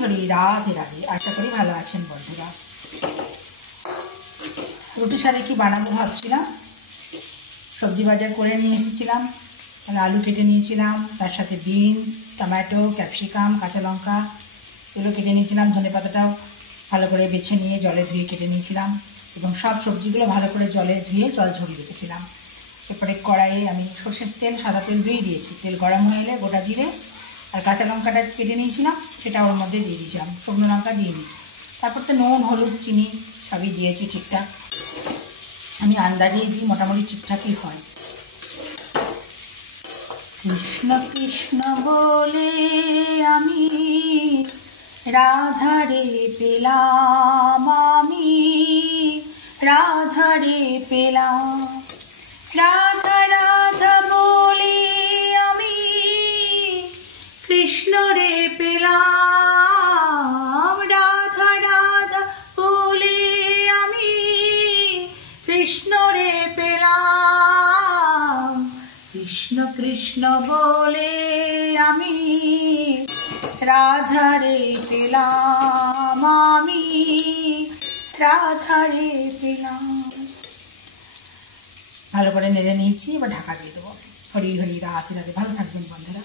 হরি রাধে রাধে। আশা করি ভালো আছেন বন্ধুরা। রুটির সাথে কি বানাবো ভাবছিলাম। সবজি বাজার করে নিয়ে এসেছিলাম, আলু কেটে নিয়েছিলাম, তার সাথে বিনস, টমেটো, ক্যাপসিকাম, কাঁচা লঙ্কা এগুলো কেটে নিয়েছিলাম। ধনেপাতাটাও ভালো করে বেছে নিয়ে জলে ধুয়ে কেটে নিয়েছিলাম এবং সব সবজিগুলো ভালো করে জলে ধুয়ে জল ঝরিয়ে রেখেছিলাম। এরপরে কড়াইয়ে আমি সর্ষের তেল, সাদা তেল দুই দিয়েছি। তেল গরম হয়ে এলে গোটা জিরে আর কাঁচা লঙ্কাটা কেটে নিয়েছিলাম সেটা ওর মধ্যে দিয়ে দিয়েছিলাম, শুকনো লঙ্কা দিইনি। তারপর তো নুন, হলুদ, চিনি সবই দিয়েছি ঠিকঠাক। আমি আন্দাজেই দিই, মোটামুটি ঠিকঠাকই হয়। কৃষ্ণ কৃষ্ণ বলে আমি রাধারে পেলাম, আমি রাধারে পেলাম। রাধা রাধা বলে আমি কৃষ্ণরে পেলাম। রাধা রাধা বলে আমি কৃষ্ণরে পেলাম। কৃষ্ণ কৃষ্ণ বলে আমি রাধারে পেলাম, আমি রাধারে পেলাম। ভালো করে নেড়ে নিয়েছি, এবার ঢাকা দিয়ে দেবো। হরি হরি রাধে রাধে। ভালো থাকবেন বন্ধুরা।